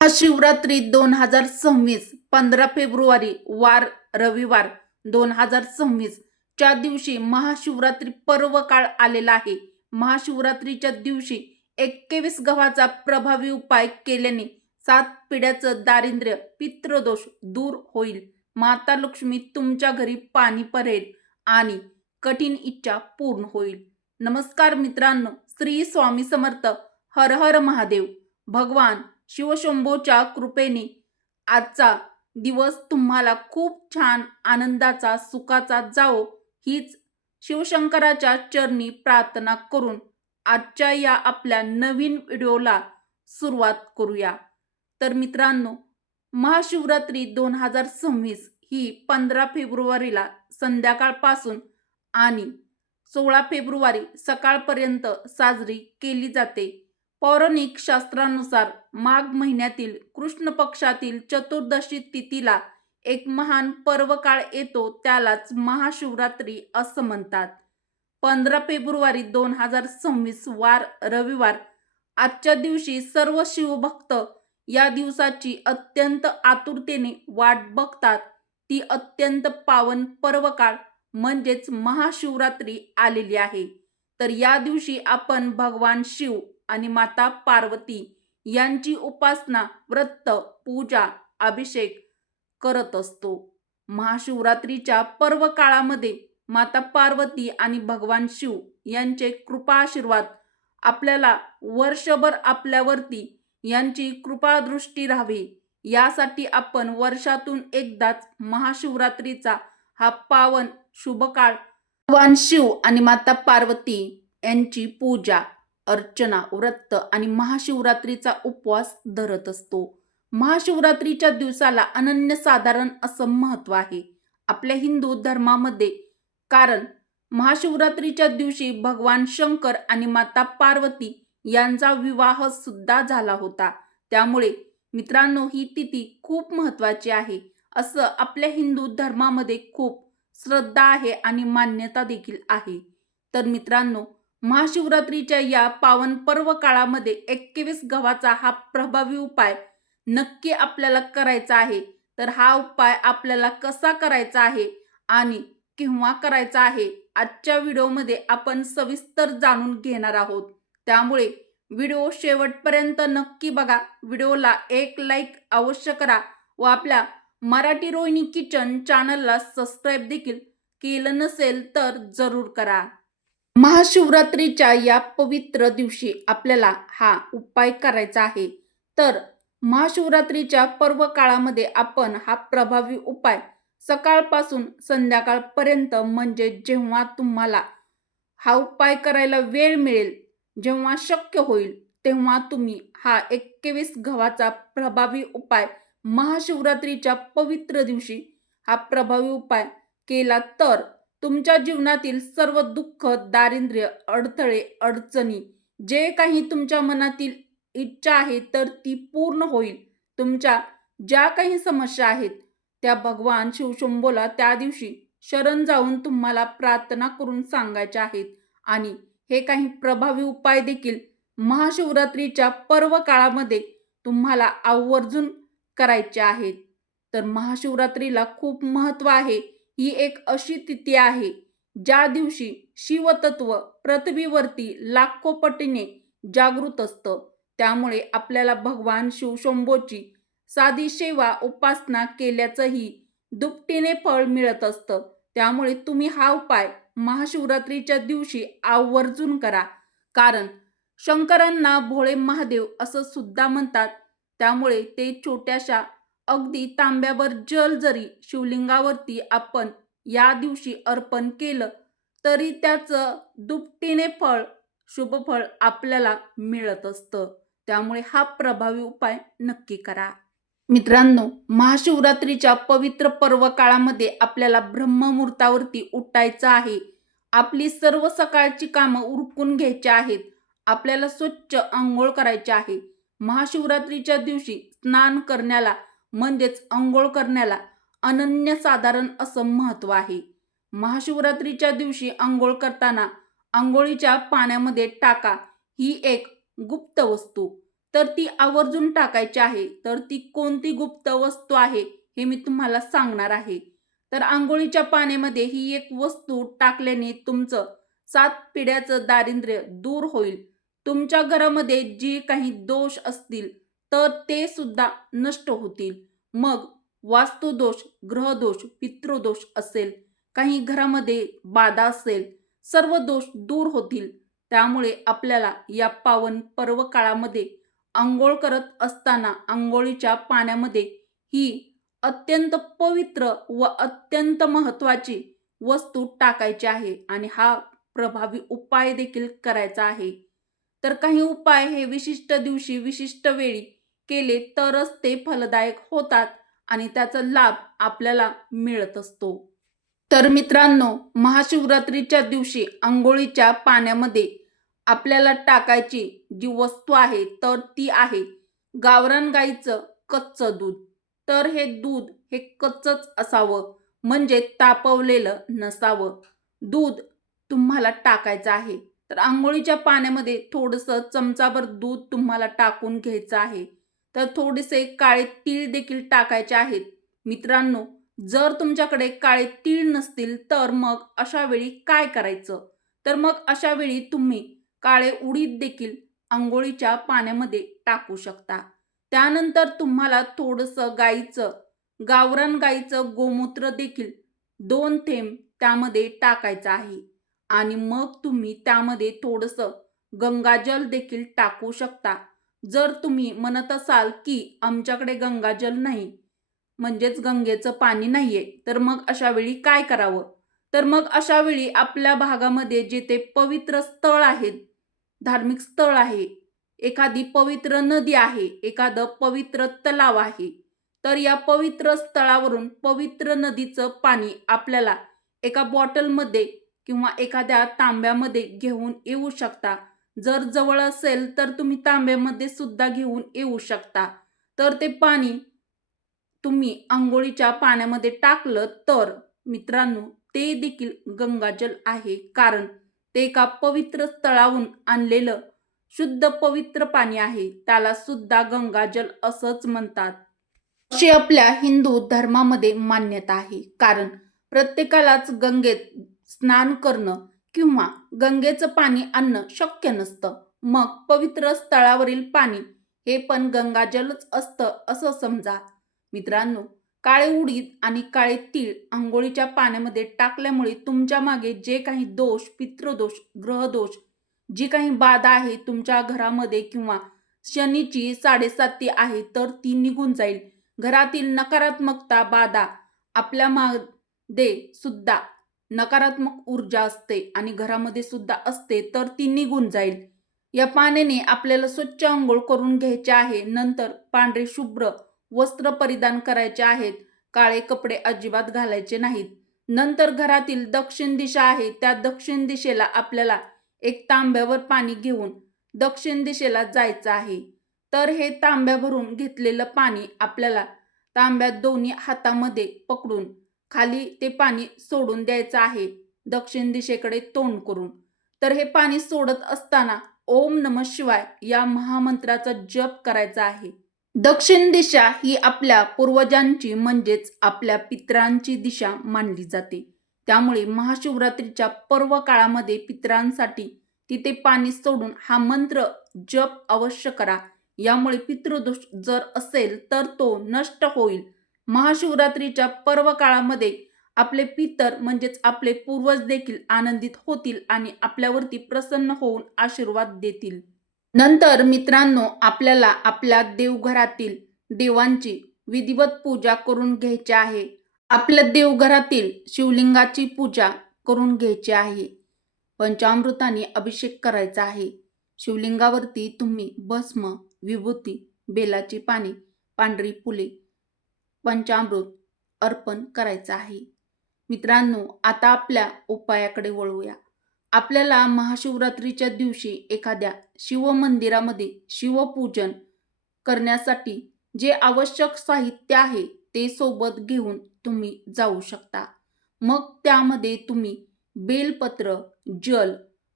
Mahashivratri 2026 15 February वार रविवार 2026 च्या दिवशी महाशिवरात्री पर्व काळ आलेला आहे. महाशिवरात्रीच्या दिवशी 21 गव्हाचा प्रभावी उपाय केल्याने 7 पिढ्याचं दारिद्र्य पितृदोष दूर होईल. माता लक्ष्मी तुमच्या घरी पाणी पडेल आणि कठीण इच्छा पूर्ण होईल. नमस्कार मित्रांनो, श्री स्वामी समर्थ. हर हर महादेव. भगवान शिवशंभोच्या कृपेने आजचा दिवस तुम्हाला खूप छान आनंदाचा सुखाचा जावो हीच शिवशंकराच्या चरणी प्रार्थना करून आजच्या या आपल्या नवीन व्हिडिओला सुरुवात करूया. तर मित्रांनो, महाशिवरात्री 2026 ही 15 फेब्रुवारीला संध्याकाळपासून आणि 16 फेब्रुवारी सकाळपर्यंत साजरी केली जाते. पौराणिक शास्त्रानुसार माघ महिन्यातील कृष्ण पक्षातील चतुर्दशी तिथीला एक महान पर्व काळ येतो, त्यालाच महाशिवरात्री असं म्हणतात. 15 फेब्रुवारी 2026 वार रविवार. आजच्या दिवशी सर्व शिवभक्त या दिवसाची अत्यंत आतुरतेने वाट बघतात. ती अत्यंत पावन पर्व काळ म्हणजेच महाशिवरात्री आलेली आहे. तर या दिवशी आपण भगवान शिव आणि माता पार्वती यांची उपासना, व्रत, पूजा, अभिषेक करत असतो. महाशिवरात्रीच्या पर्व काळामध्ये माता पार्वती आणि भगवान शिव यांचे कृपा आशीर्वाद आपल्याला वर्षभर आपल्यावरती यांची कृपा दृष्टी राहावी यासाठी आपण वर्षातून एकदाच महाशिवरात्रीचा हा पावन शुभ काळ भगवान शिव आणि माता पार्वती यांची पूजा, अर्चना, व्रत आणि महाशिवरात्रीचा उपवास धरत असतो. महाशिवरात्रीच्या दिवसाला अनन्यसाधारण असं महत्त्व आहे आपल्या हिंदू धर्मामध्ये. कारण महाशिवरात्रीच्या दिवशी भगवान शंकर आणि माता पार्वती यांचा विवाह सुद्धा झाला होता. त्यामुळे मित्रांनो, ही तिथी खूप महत्त्वाची आहे. असं आपल्या हिंदू धर्मामध्ये खूप श्रद्धा आहे आणि मान्यता देखील आहे. तर मित्रांनो, महाशिवरात्रीच्या या पावन पर्व काळामध्ये 21 गव्हाचा हा प्रभावी उपाय नक्की आपल्याला करायचा आहे. तर हा उपाय आपल्याला कसा करायचा आहे आणि केव्हा करायचा आहे आजच्या व्हिडिओमध्ये आपण सविस्तर जाणून घेणार आहोत. त्यामुळे व्हिडिओ शेवटपर्यंत नक्की बघा. व्हिडिओला एक लाईक अवश्य करा व आपल्या मराठी रोहिणी किचन चॅनलला सबस्क्राईब देखील केलं नसेल तर जरूर करा. महाशिवरात्रीच्या या पवित्र दिवशी आपल्याला हा उपाय करायचा आहे. तर महाशिवरात्रीच्या पर्व काळामध्ये आपण हा प्रभावी उपाय सकाळपासून संध्याकाळपर्यंत म्हणजे जेव्हा तुम्हाला हा उपाय करायला वेळ मिळेल, जेव्हा शक्य होईल तेव्हा तुम्ही हा 21 गव्हाचा प्रभावी उपाय महाशिवरात्रीच्या पवित्र दिवशी हा प्रभावी उपाय केला तर तुमच्या जीवनातील सर्व दुःख, दारिद्र्य, अडथळे, अडचणी, जे काही तुमच्या मनातील इच्छा आहे तर ती पूर्ण होईल. तुमच्या ज्या काही समस्या आहेत त्या भगवान शिवशंभोला त्या दिवशी शरण जाऊन तुम्हाला प्रार्थना करून सांगायच्या आहेत आणि हे काही प्रभावी उपाय देखील महाशिवरात्रीच्या पर्व काळामध्ये तुम्हाला आवर्जून करायचे आहेत. तर महाशिवरात्रीला खूप महत्त्व आहे. ही एक अशी तिथी आहे ज्या दिवशी शिवतत्व पृथ्वीवरती लाखो पटीने जागृत असतं. त्यामुळे आपल्याला भगवान शिवशंभोची साधी सेवा, उपासना केल्याचंही दुपटीने फळ मिळत असतं. त्यामुळे तुम्ही हा उपाय महाशिवरात्रीच्या दिवशी आवर्जून करा. कारण शंकरांना भोळे महादेव असं सुद्धा म्हणतात. त्यामुळे ते छोट्याशा अगदी तांब्याभर जल जरी शिवलिंगावरती आपण या दिवशी अर्पण केलं तरी त्याचं दुपटीने फळ, शुभफळ आपल्याला मिळत असतं. त्यामुळे हा प्रभावी उपाय नक्की करा. मित्रांनो, महाशिवरात्रीच्या पवित्र पर्व काळामध्ये आपल्याला ब्रह्ममुहूर्तावरती उठायचं आहे. आपली सर्व सकाळची कामं उरकून घ्यायची आहेत. आपल्याला स्वच्छ आंघोळ करायची आहे. महाशिवरात्रीच्या दिवशी स्नान करण्याला म्हणजेच आंघोळ करण्याला अनन्यसाधारण असं महत्त्व आहे. महाशिवरात्रीच्या दिवशी आंघोळ करताना आंघोळीच्या पाण्यामध्ये टाका ही एक गुप्त वस्तू तर ती आवर्जून टाकायची आहे. तर ती कोणती गुप्त वस्तू आहे हे मी तुम्हाला सांगणार आहे. तर अंघोळीच्या पाण्यामध्ये ही एक वस्तू टाकल्याने तुमचं 7 पिढ्याचं दारिद्र्य दूर होईल. तुमच्या घरामध्ये जी काही दोष असतील तर ते सुद्धा नष्ट होतील. मग वास्तुदोष, ग्रहदोष, पितृदोष असेल, काही घरामध्ये बाधा असेल, सर्व दोष दूर होतील. त्यामुळे आपल्याला या पावन पर्व काळामध्ये अंघोळ करत असताना अंघोळीच्या पाण्यामध्ये ही अत्यंत पवित्र व अत्यंत महत्त्वाची वस्तू टाकायची आहे आणि हा प्रभावी उपाय देखील करायचा आहे. तर काही उपाय हे विशिष्ट दिवशी विशिष्ट वेळी केले तरच ते फलदायक होतात आणि त्याचा लाभ आपल्याला मिळत असतो. तर मित्रांनो, महाशिवरात्रीच्या दिवशी अंघोळीच्या पाण्यामध्ये आपल्याला टाकायची जी वस्तू आहे तर ती आहे गावरान गाईचं कच्चं दूध. तर हे दूध हे कच्चंच असावं, म्हणजे तापवलेलं नसावं. दूध तुम्हाला टाकायचं आहे. तर अंघोळीच्या पाण्यामध्ये थोडंसं चमचाभर दूध तुम्हाला टाकून घ्यायचं आहे. तर थोडेसे काळे तीळ देखील टाकायचे आहेत. मित्रांनो, जर तुमच्याकडे काळे तीळ नसतील तर मग अशा वेळी काय करायचं? तर मग अशा वेळी तुम्ही काळे उडीद देखील अंघोळीच्या पाण्यामध्ये टाकू शकता. त्यानंतर तुम्हाला थोडंसं गावरान गाईचं गोमूत्र देखील 2 थेंब त्यामध्ये टाकायचं आहे आणि मग तुम्ही त्यामध्ये थोडंसं गंगाजल देखील टाकू शकता. जर तुम्ही म्हणत असाल की आमच्याकडे गंगाजल नाही, म्हणजेच गंगेचं पाणी नाहीये, तर मग अशा वेळी काय करावं? तर मग अशा वेळी आपल्या भागामध्ये जेथे पवित्र स्थळ आहेत, धार्मिक स्थळ आहे, एखादी पवित्र नदी आहे, एखादं पवित्र तलाव आहे, तर या पवित्र स्थळावरून पवित्र नदीचं पाणी आपल्याला एका बॉटलमध्ये किंवा एखाद्या तांब्यामध्ये घेऊन येऊ शकता. जर जवळ असेल तर तुम्ही तांब्यामध्ये सुद्धा घेऊन येऊ शकता. तर ते पाणी तुम्ही अंघोळीच्या पाण्यामध्ये टाकलं तर मित्रांनो, ते देखील गंगाजल आहे, कारण ते एका पवित्र स्थळाहून आणलेलं शुद्ध पवित्र पाणी आहे. त्याला सुद्धा गंगाजल असंच म्हणतात. अशी आपल्या हिंदू धर्मामध्ये मान्यता आहे, कारण प्रत्येकालाच गंगेत स्नान करणं किंवा गंगेचं पाणी आणणं शक्य नसतं. मग पवित्र स्थळावरील पाणी हे पण गंगाजलच असतं असं समजा. मित्रांनो, काळे उडीद आणि काळे तीळ अंघोळीच्या पाण्यामध्ये टाकल्यामुळे तुमच्या मागे जे काही दोष, पितृदोष, ग्रहदोष, जी काही बाधा आहे तुमच्या घरामध्ये किंवा शनीची 7.5 आहे तर ती निघून जाईल. घरातील नकारात्मकता, बाधा, आपल्या मध्ये सुद्धा नकारात्मक ऊर्जा असते आणि घरामध्ये सुद्धा असते तर ती निघून जाईल. या पाण्याने आपल्याला स्वच्छ अंघोळ करून घ्यायचे आहे. नंतर पांढरे शुभ्र वस्त्र परिधान करायचे आहेत. काळे कपडे अजिबात घालायचे नाहीत. नंतर घरातील दक्षिण दिशा आहे, त्या दक्षिण दिशेला आपल्याला एक तांब्यावर पाणी घेऊन दक्षिण दिशेला जायचं आहे. तर हे तांब्या भरून घेतलेलं पाणी आपल्याला तांब्यात दोन्ही हातामध्ये पकडून खाली ते पाणी सोडून द्यायचं आहे, दक्षिण दिशेकडे तोंड करून. तर हे पाणी सोडत असताना ओम नमः शिवाय या महामंत्राचा जप करायचा आहे. दक्षिण दिशा ही आपल्या पूर्वजांची म्हणजेच आपल्या पितरांची दिशा मानली जाते. त्यामुळे महाशिवरात्रीच्या पर्व काळामध्ये पितरांसाठी तिथे पाणी सोडून हा मंत्र जप अवश्य करा. यामुळे पितृदोष जर असेल तर तो नष्ट होईल. महाशिवरात्रीच्या पर्व काळामध्ये आपले पितर म्हणजेच आपले पूर्वज देखील आनंदित होतील आणि आपल्यावरती प्रसन्न होऊन आशीर्वाद देतील. नंतर मित्रांनो, आपल्याला आपल्या देवघरातील देवांची विधिवत पूजा करून घ्यायची आहे. आपल्या देवघरातील शिवलिंगाची पूजा करून घ्यायची आहे. पंचामृताने अभिषेक करायचा आहे. शिवलिंगावरती तुम्ही भस्म, विभूती, बेलाची पाने, पांढरी फुले, पंचामृत अर्पण करायचं आहे. मित्रांनो, आता आपल्या उपायाकडे वळूया. आपल्याला महाशिवरात्रीच्या दिवशी एखाद्या शिवमंदिरामध्ये शिवपूजन करण्यासाठी जे आवश्यक साहित्य आहे ते सोबत घेऊन तुम्ही जाऊ शकता. मग त्यामध्ये तुम्ही बेलपत्र, जल,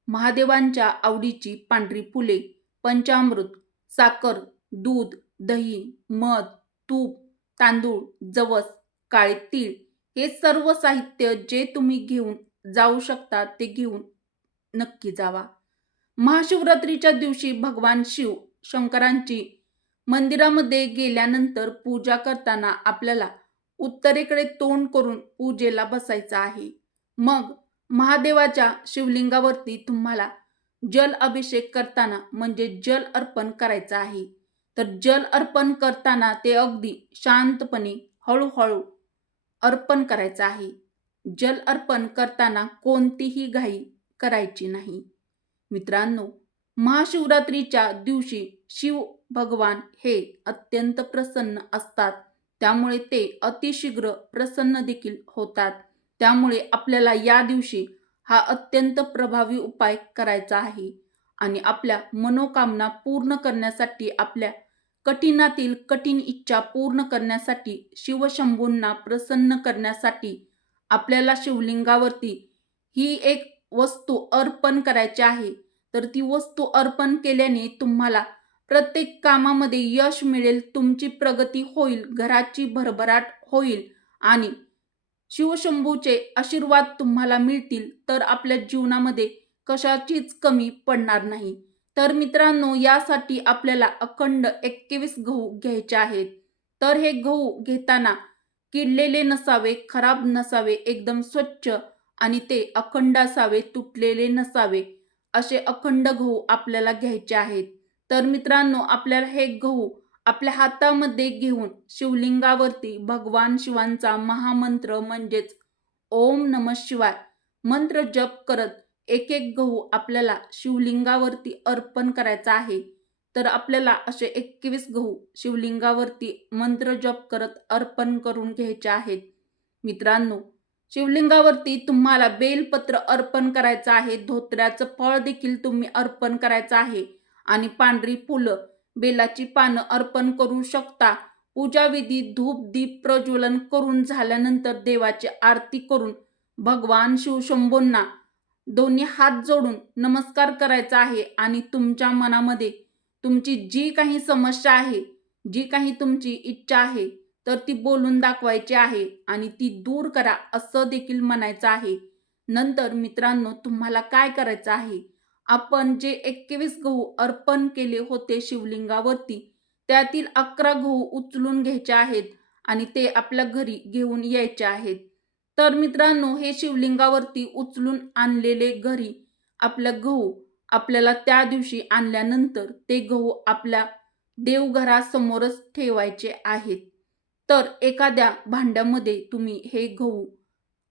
महादेवांच्या आवडीची पांढरी फुले, पंचामृत, साखर, दूध, दही, मध, तूप, तांदूळ, जवस, काळे तीळ हे सर्व साहित्य जे तुम्ही घेऊन जाऊ शकता ते घेऊन नक्की जावा. महाशिवरात्रीच्या दिवशी भगवान शिव शंकरांची मंदिरामध्ये गेल्यानंतर पूजा करताना आपल्याला उत्तरेकडे तोंड करून पूजेला बसायचं आहे. मग महादेवाच्या शिवलिंगावरती तुम्हाला जल अभिषेक करताना म्हणजे जल अर्पण करायचं आहे. तर जल अर्पण करताना ते अगदी शांतपणे हळूहळू अर्पण करायचं आहे. जल अर्पण करताना कोणतीही घाई करायची नाही. मित्रांनो, महाशिवरात्रीच्या दिवशी शिव भगवान हे अत्यंत प्रसन्न असतात. त्यामुळे ते अतिशीघ्र प्रसन्न देखील होतात. त्यामुळे आपल्याला या दिवशी हा अत्यंत प्रभावी उपाय करायचा आहे आणि आपल्या मनोकामना पूर्ण करण्यासाठी, आपल्या कठीणातील कठीण इच्छा पूर्ण करण्यासाठी, शिवशंभूंना प्रसन्न करण्यासाठी आपल्याला शिवलिंगावरती ही एक वस्तू अर्पण करायची आहे. तर ती वस्तू अर्पण केल्याने तुम्हाला प्रत्येक कामामध्ये यश मिळेल, तुमची प्रगती होईल, घराची भरभराट होईल आणि शिवशंभूचे आशीर्वाद तुम्हाला मिळतील. तर आपल्या जीवनामध्ये कशाचीच कमी पडणार नाही. तर मित्रांनो, यासाठी आपल्याला अखंड 21 गहू घ्यायचे आहेत. तर हे गहू घेताना किडलेले नसावे, खराब नसावे, एकदम स्वच्छ आणि ते अखंड असावे, तुटलेले नसावे, असे अखंड गहू आपल्याला घ्यायचे आहेत. तर मित्रांनो, आपल्याला हे गहू आपल्या हातामध्ये घेऊन शिवलिंगावरती भगवान शिवांचा महामंत्र म्हणजेच ओम नमः शिवाय मंत्र जप करत एक एक गहू आपल्याला शिवलिंगावरती अर्पण करायचा आहे. तर आपल्याला असे 21 गहू शिवलिंगावरती मंत्र जप करत अर्पण करून घ्यायचे आहेत. मित्रांनो, शिवलिंगावरती तुम्हाला बेलपत्र अर्पण करायचं आहे, धोत्र्याचं फळ देखील तुम्ही अर्पण करायचं आहे आणि पांढरी फुलं, बेलाची पानं अर्पण करू शकता. पूजाविधी धूप दीप प्रज्वलन करून झाल्यानंतर देवाची आरती करून भगवान शिवशंभूंना दोन्ही हात जोडून नमस्कार करायचा आहे आणि तुमच्या मनामध्ये तुमची जी काही समस्या आहे, जी काही तुमची इच्छा आहे, तर ती बोलून दाखवायची आहे आणि ती दूर करा असं देखील म्हणायचं आहे. नंतर मित्रांनो, तुम्हाला काय करायचं आहे, आपण जे 21 गहू अर्पण केले होते शिवलिंगावरती, त्यातील 11 गहू उचलून घ्यायचे आहेत आणि ते आपल्या घरी घेऊन यायचे आहेत. तर मित्रांनो, हे शिवलिंगावरती उचलून आणलेले घरी आपल्या गहू आपल्याला त्या दिवशी आणल्यानंतर ते गहू आपल्या देवघरासमोरच ठेवायचे आहेत. तर एखाद्या भांड्यामध्ये तुम्ही हे गहू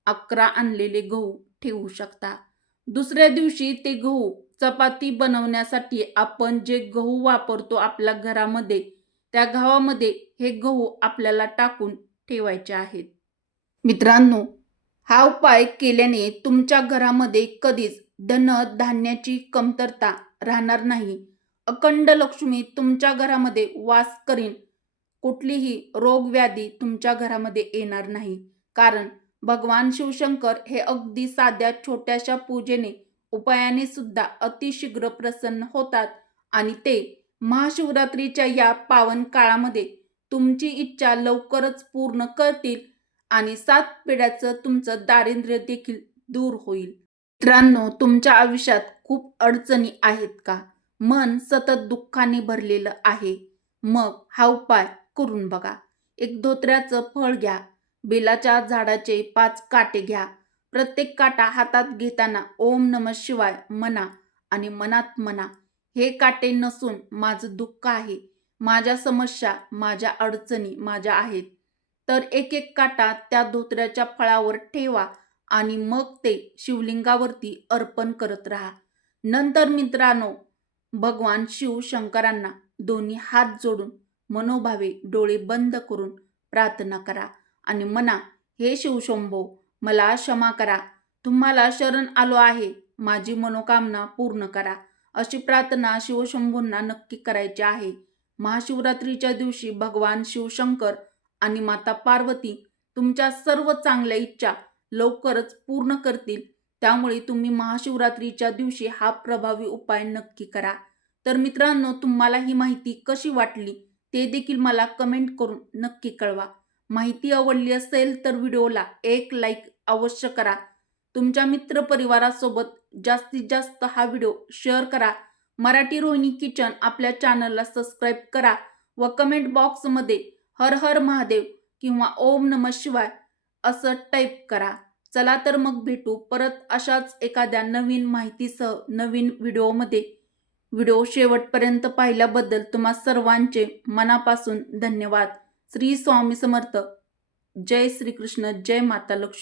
11 आणलेले गहू ठेवू शकता. दुसऱ्या दिवशी ते गहू चपाती बनवण्यासाठी आपण जे गहू वापरतो आपल्या घरामध्ये, त्या गव्हामध्ये हे गहू आपल्याला टाकून ठेवायचे आहेत. मित्रांनो, हा उपाय केल्याने तुमच्या घरामध्ये कधीच धन धान्याची कमतरता राहणार नाही. अखंड लक्ष्मी तुमच्या घरामध्ये वास करीन. कुठलीही रोगव्याधी तुमच्या घरामध्ये येणार नाही. कारण भगवान शिवशंकर हे अगदी साध्या छोट्याशा पूजेने, उपायाने सुद्धा अतिशीघ्र प्रसन्न होतात आणि ते महाशिवरात्रीच्या या पावन काळामध्ये तुमची इच्छा लवकरच पूर्ण करतील आणि 7 पिढ्याचं तुमचं दारिद्र्य देखील दूर होईल. मित्रांनो, तुमच्या आयुष्यात खूप अडचणी आहेत का? मन सतत दुःखाने भरलेलं आहे. मग हा उपाय करून बघा. एक धोत्र्याचं फळ घ्या, बेलाच्या झाडाचे 5 काटे घ्या. प्रत्येक काटा हातात घेताना ओम नमः शिवाय म्हणा आणि मनात म्हणा, हे काटे नसून माझं दुःख आहे, माझ्या समस्या, माझ्या अडचणी माझ्या आहेत. तर एक एक काटा त्या धोत्र्याच्या फळावर ठेवा आणि मग ते शिवलिंगावरती अर्पण करत राहा. नंतर मित्रांनो, भगवान शिव शंकरांना दोन्ही हात जोडून मनोभावे डोळे बंद करून प्रार्थना करा आणि म्हणा, हे शिवशंभो, मला क्षमा करा, तुम्हाला शरण आलो आहे, माझी मनोकामना पूर्ण करा. अशी प्रार्थना शिवशंभूंना नक्की करायची आहे. महाशिवरात्रीच्या दिवशी भगवान शिवशंकर आणि माता पार्वती तुमच्या सर्व चांगल्या इच्छा लवकरच पूर्ण करतील. त्यामुळे तुम्ही महाशिवरात्रीच्या दिवशी हा प्रभावी उपाय नक्की करा. तर मित्रांनो, तुम्हाला ही माहिती कशी वाटली ते देखील मला कमेंट करून नक्की कळवा. माहिती आवडली असेल तर व्हिडिओला एक लाईक अवश्य करा. तुमच्या मित्रपरिवारासोबत जास्तीत जास्त हा व्हिडिओ शेअर करा. मराठी रोहिणी किचन आपल्या चॅनलला सबस्क्राईब करा व कमेंट बॉक्समध्ये हर हर महादेव किंवा ओम नमः शिवाय असं टाईप करा. चला तर मग भेटू परत अशाच एखाद्या नवीन माहितीसह नवीन व्हिडिओमध्ये. व्हिडिओ शेवटपर्यंत पाहिल्याबद्दल तुम्हा सर्वांचे मनापासून धन्यवाद. श्री स्वामी समर्थ. जय श्रीकृष्ण. जय माता लक्ष्मी.